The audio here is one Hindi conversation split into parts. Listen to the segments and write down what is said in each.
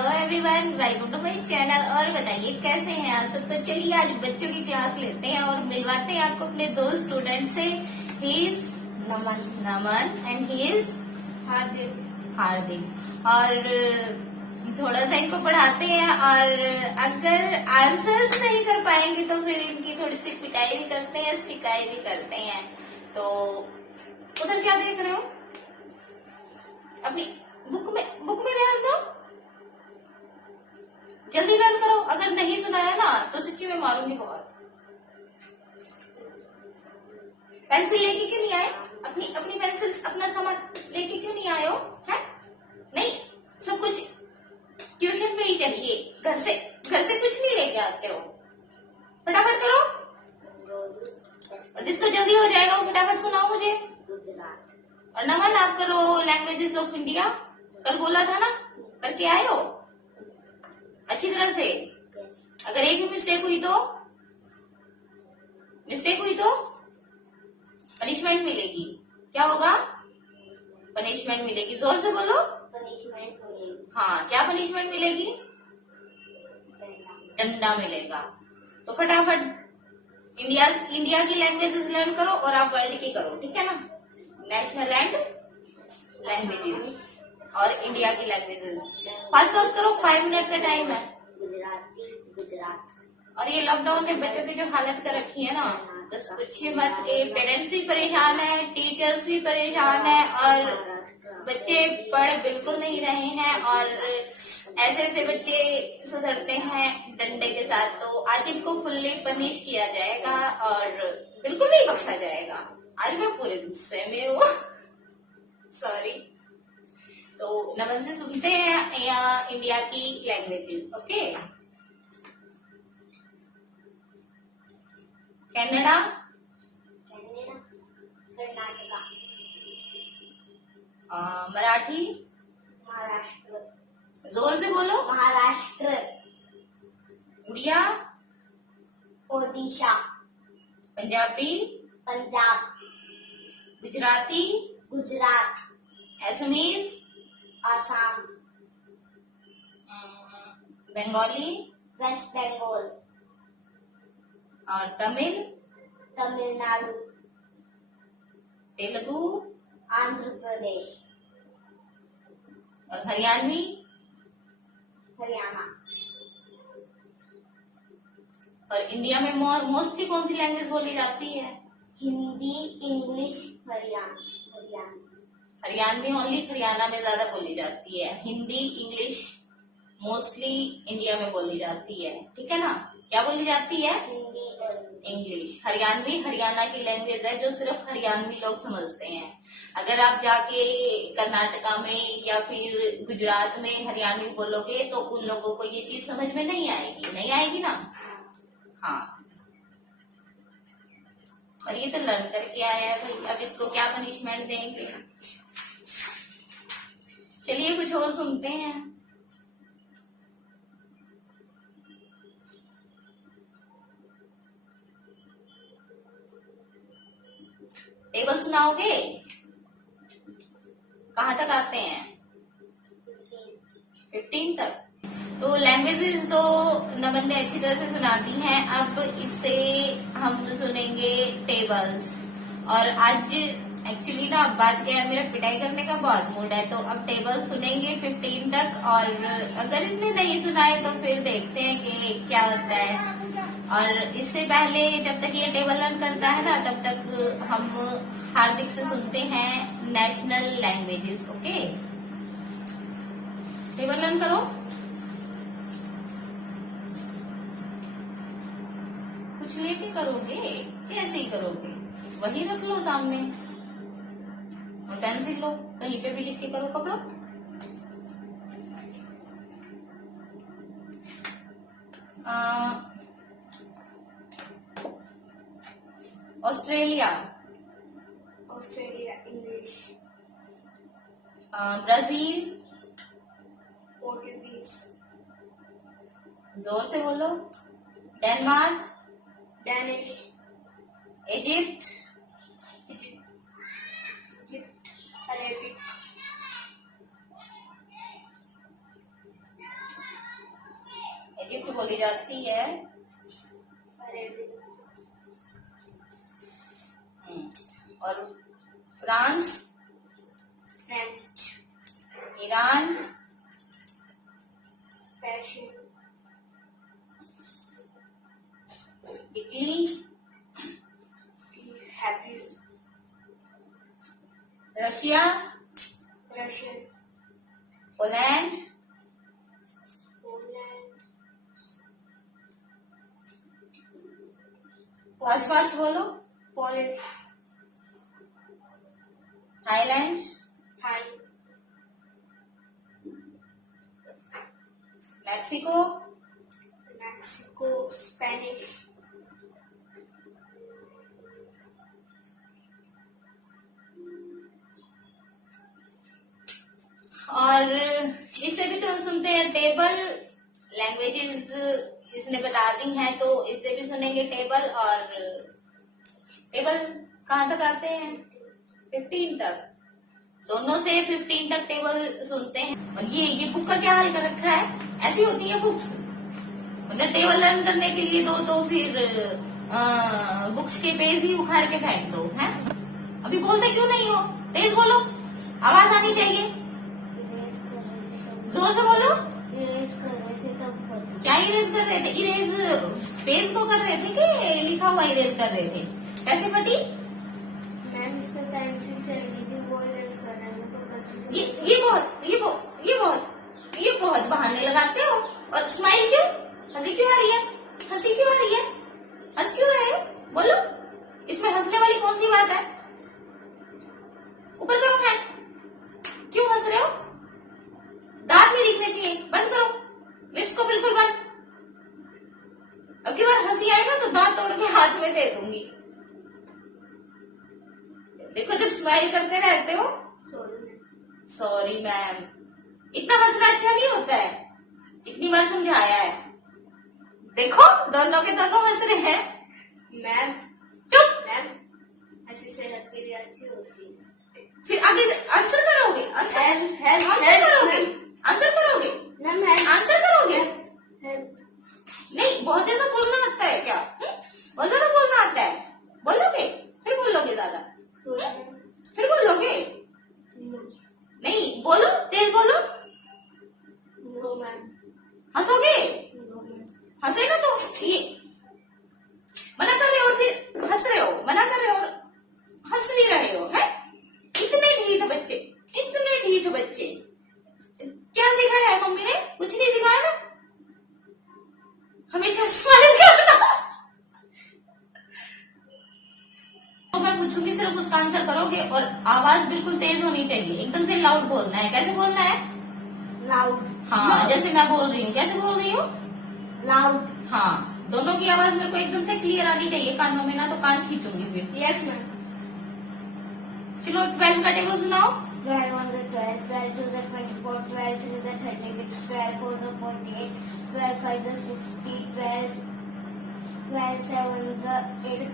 Hello everyone, welcome to my channel. और बताइए कैसे हैं आप सब। तो चलिए आज बच्चों की क्लास लेते हैं और मिलवाते हैं आपको अपने दो स्टूडेंट से। He is Naman and he is Hardik. और थोड़ा सा इनको पढ़ाते हैं और अगर आंसर्स नहीं कर पाएंगे तो फिर इनकी थोड़ी सी पिटाई भी करते हैं, सिकाई भी करते हैं। तो उधर क्या देख रहे हो? अपनी बुक में ध्यान दो, जल्दी लर्न करो। अगर नहीं सुनाया ना तो सच्ची में मारूंगी बहुत। पेंसिल लेके क्यों नहीं आए? अपनी पेंसिल अपना सामान लेके क्यों नहीं आए हो? है नहीं, सब कुछ ट्यूशन पे ही चाहिए। घर से कुछ नहीं लेके आते हो। फटाफट करो और जिसको जल्दी हो जाएगा वो फटाफट सुनाओ मुझे। और नमन आप करो लैंग्वेजेस ऑफ इंडिया। कल बोला था ना, करके आए हो अच्छी तरह से। अगर एक भी मिस्टेक हुई तो पनिशमेंट मिलेगी। क्या होगा? पनिशमेंट मिलेगी। जोर से बोलो। पनिशमेंट मिलेगी। हाँ, क्या पनिशमेंट मिलेगी? डंडा मिलेगा। तो फटाफट इंडिया की लैंग्वेजेस लर्न करो और आप वर्ल्ड की करो, ठीक है ना। नेशनल एंड लैंग्वेजेस और इंडिया की लैंग्वेजेस फास्ट करो। 5 मिनट का टाइम है। गुजरात। और ये लॉकडाउन में बच्चों की जो हालत कर रखी है ना, बस पूछिए मत। पेरेंट्स भी परेशान है, टीचर्स भी परेशान है और बच्चे पढ़ बिल्कुल नहीं रहे हैं। और ऐसे ऐसे बच्चे सुधरते हैं डंडे के साथ। तो आज इनको फुल्ली पनिश किया जाएगा और बिल्कुल नहीं बख्शा जाएगा। आज मैं पूरे गुस्से में हूँ सॉरी। तो नमन से सुनते हैं या इंडिया की languages. Okay, Canada, Karnataka, Marathi, Maharashtra. जोर से बोलो। महाराष्ट्र। उड़िया, ओडिशा। पंजाबी, पंजाब। गुजराती, गुजरात। असमीज, आसाम। बंगाली, वेस्ट बंगाल। और तमिल, तमिलनाडु। तेलुगु, आंध्र प्रदेश। और हरियाणवी, हरियाणा। और इंडिया में मोस्टली कौन सी लैंग्वेज बोली जाती है? हिंदी, इंग्लिश, हरियाणवी ओनली हरियाणा में ज्यादा बोली जाती है। हिंदी, इंग्लिश मोस्टली इंडिया में बोली जाती है, ठीक है ना। क्या बोली जाती है? हिंदी और इंग्लिश। हरियाणवी हरियाणा की लैंग्वेज है जो सिर्फ हरियाणवी लोग समझते हैं। अगर आप जाके कर्नाटका में या फिर गुजरात में हरियाणवी बोलोगे तो उन लोगों को ये चीज समझ में नहीं आएगी ना। हाँ, और ये तो लर्न करके आया है भाई। अब इसको क्या पनिशमेंट देंगे? चलिए कुछ और सुनते हैं। टेबल सुनाओगे? कहाँ तक आते हैं? 15 तक। तो लैंग्वेजेस तो नमन ने अच्छी तरह से सुना दी हैं। अब इससे हम सुनेंगे टेबल्स। और आज एक्चुअली ना बात क्या है, मेरा पिटाई करने का बहुत मूड है। तो अब टेबल सुनेंगे 15 तक। और अगर इसने नहीं सुनाए तो फिर देखते हैं कि क्या होता है। और इससे पहले जब तक ये टेबल लर्न करता है ना, तब तक हम हार्दिक से सुनते हैं national languages. Okay, table learn करो। कुछ लेके करोगे? कैसे ही करोगे? वही रख लो सामने और पेंसिल लो, कहीं पे भी लिख के करो। पकड़ो। Australia, English. Brazil, Portuguese. जोर से बोलो। Denmark, Danish. Egypt, Arabic. बोली जाती है? और France, French, Iran, Persian, Italy, happy, Russia, Russian, Poland, Poland, fast fast बोलो। Poland, Thailand, Thai, Mexico, Mexico, Spanish, और इससे भी तो सुनते हैं टेबल। लैंग्वेजेस इसने बता दी हैं तो इससे भी सुनेंगे टेबल। और टेबल कहाँ तक आते हैं? 15 तक। दोनों से 15 तक टेबल सुनते हैं। और ये बुक का क्या हाल कर रखा है? ऐसी होती है बुक्स, मतलब टेबल लर्न करने के लिए दो तो फिर बुक्स के पेज ही उखाड़ के फेंक दो। है अभी बोलते क्यों नहीं हो? तेज बोलो, आवाज आनी चाहिए, जोर से बोलो। इरेज कर रहे थे तब क्या इरेज कर रहे थे? इरेज पेज को कर रहे थे कि लिखा हुआ इरेज कर रहे थे? कैसे फटी? मैम इस पे पेंसिल चल रही थी, वो इरेज कर रहे थे तो गलती से ये बहुत बहाने लगाते हो। और स्माइल क्यों? हंसी क्यों आ रही है? हंसी क्यों आ रही है? हंस क्यों रहे हो? बोलो, इसमें हंसने वाली कौन सी बात है? ऊपर करो है, क्यों हंस रहे हो? दांत नहीं दिखने चाहिए, बंद करो लिप्स को, बिल्कुल बंद। अब की बार हंसी आएगा तो दांत तोड़ के हाथ में दे दूंगी। देखो जब स्माइल करते रहते हो। सॉरी मैम, इतना हंसना अच्छा नहीं होता है, इतनी बार समझाया है। देखो दोनों के दोनों हंस रहे हैं। मैम, चुप। मैम ऐसी सेहत के लिए अच्छी होती है। फिर आगे आंसर करोगे? आंसर हेल्थ करोगे? आंसर करोगे? मैम हेल्थ आंसर करोगे? हेल्थ नहीं, बहुत ज्यादा बोलना आता है क्या? बहुत ज्यादा बोलना आता है? बोलोगे? फिर बोलोगे ज्यादा? फिर बोलोगे? नहीं, बोलो, तेज बोलो। नो मैम, हंसोगे? नो मैम, हंसेगा तो ये मना कर रहे हो और फिर हंस रहे हो, मना कर रहे हो और हंस भी रहे हो। है इतने ढीठ बच्चे, इतने ढीठ बच्चे। क्या सिखाया है मम्मी ने? कुछ नहीं सिखाया ना, हमेशा स्माइल करना। तो मैं पूछूंगी, सिर्फ उसका आंसर करोगे और आवाज बिल्कुल तेज होनी चाहिए, एकदम से लाउड बोलना है। कैसे बोलना है? लाउड। हाँ, जैसे मैं बोल रही हूँ। कैसे बोल रही हूँ? लाउड। हाँ, दोनों की आवाज मेरे को एकदम से क्लियर आनी चाहिए कानों में, ना तो कान खींचूंगी फिर। Yes ma'am. चलो 12 का टेबल सुनाओ। 12 1 the 12, 12 2 the 24, 12 3 the 36, 12 4 the 48, 12 5 the 60, 12 7 the 8,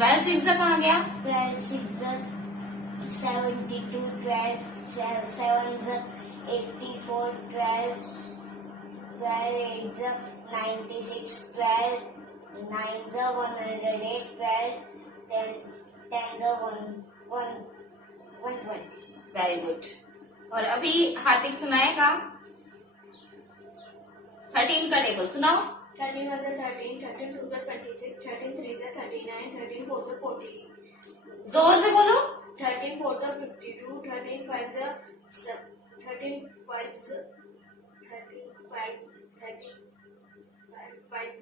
12 6 का कहाँ गया? 12 6 the 72, 12 7 the 84, 12 8 the 96, 12 9 the 108, 12 10 the 120. Very good. और अभी हार्दिक सुनाएगा 13 का टेबल सुनाओ। 13 1 the 13, 13 2 the 26, 13 3 the 39, 13 4 the 40, जोर से बोलो। 13 4 the 52, 13 5 the 13 5 the 5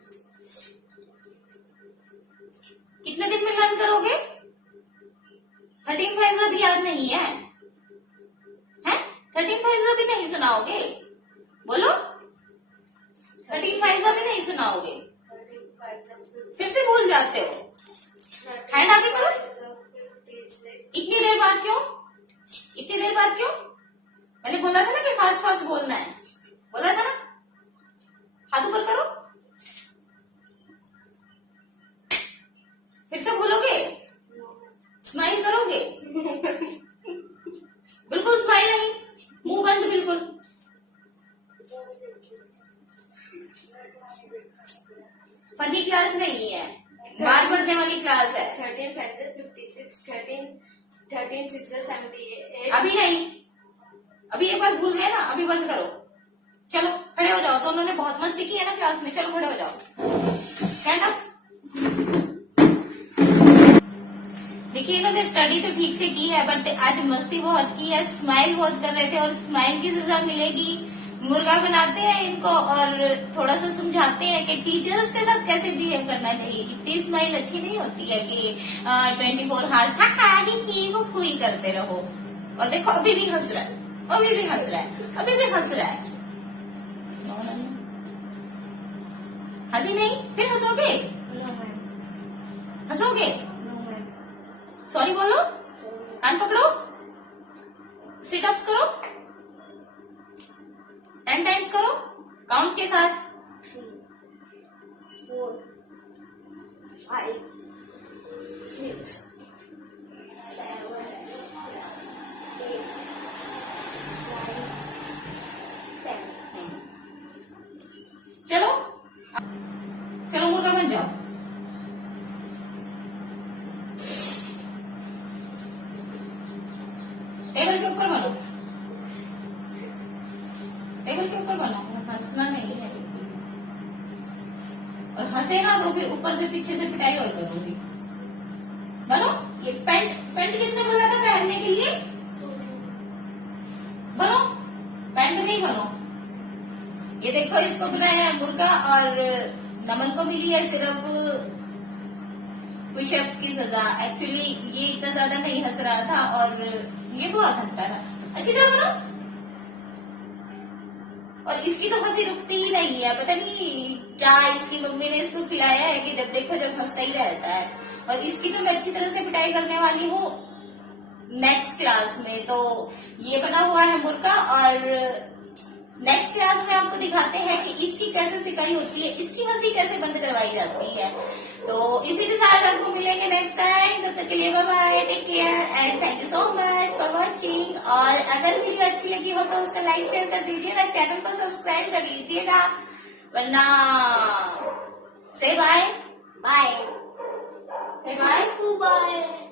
कितने दिन में लर्न करोगे? 13 5 अभी याद नहीं है? 13 5 भी नहीं सुनाओगे? बोलो, 13 5 भी नहीं सुनाओगे? 13 5 the फिर से भूल जाते हो। हैंड आगे करो। इतनी देर बाद क्यों? इतनी देर बाद क्यों? मैंने बोला था ना कि फास्ट फास्ट बोलना है, बोला था ना। हाथ ऊपर करो। फिर से बोलोगे? स्माइल करोगे? बिल्कुल स्माइल नहीं, मुंह बंद बिल्कुल। फनी क्लास नहीं है, मार पड़ने वाली क्लास है। 13 5 56 13 6 78 अभी नहीं, अभी एक बार भूल गए ना, अभी बंद करो। चलो खड़े हो जाओ, तो उन्होंने बहुत मस्ती की है ना क्लास में, चलो खड़े हो जाओ। Stand up. देखिए इन्होंने स्टडी तो ठीक से की है, बट आज मस्ती बहुत की है, स्माइल बहुत कर रहे थे, और स्माइल की सजा मिलेगी। मुर्गा बनाते हैं इनको और थोड़ा सा समझाते हैं कि टीचर्स के साथ कैसे बिहेव करना चाहिए। इतनी स्माइल अच्छी नहीं होती है कि 24 हार्स वो हुई करते रहो। और देखो अभी भी हंस रहा है, अभी भी हंस रहा है, अभी भी हंस रहा है। हंसी नहीं, फिर हंसोगे, No, ma'am. हंसोगे। No, ma'am. Sorry बोलो, Sorry. कान पकड़ो, सिटअप्स करो, 10 टाइम्स करो काउंट के साथ। 3 4 5 6 7 8 9 10. चलो चलो मुर्गा बन जाओ। टेबल के ऊपर बनो, टेबल के ऊपर बनो, हंसना नहीं है। और हंसे ना तो फिर ऊपर से पीछे से पिटाई और करूंगी। बनो। ये पैंट किसने बोला था पहनने के लिए? बनो, पैंट नहीं बनो। ये देखो इसको बनाया है मुर्गा, और नमन को मिली है सिर्फ पुशअप्स की सजा। एक्चुअली ये इतना ज्यादा नहीं हंस रहा था और ये बहुत हंस रहा था। अच्छी तरह बनो। और इसकी तो हंसी रुकती ही नहीं है, पता नहीं क्या इसकी मम्मी ने इसको खिलाया है कि जब देखो जब हंसता ही रहता है। और इसकी तो मैं अच्छी तरह से पिटाई करने वाली हूँ नेक्स्ट क्लास में। तो ये बना हुआ है मुर्गा, और नेक्स्ट क्लास में आपको दिखाते हैं कि इसकी कैसे सिकाई होती है, इसकी हंसी कैसे बंद करवाई जाती है। तो इसी के साथ आपको मिलेंगे नेक्स्ट टाइम। तब तक के लिए bye bye, take care and thank you so much for watching. और अगर वीडियो अच्छी लगी हो तो उसका लाइक शेयर कर दीजिएगा, चैनल को सब्सक्राइब कर लीजिएगा, वरना से बाय Bye. से बाय। Bye.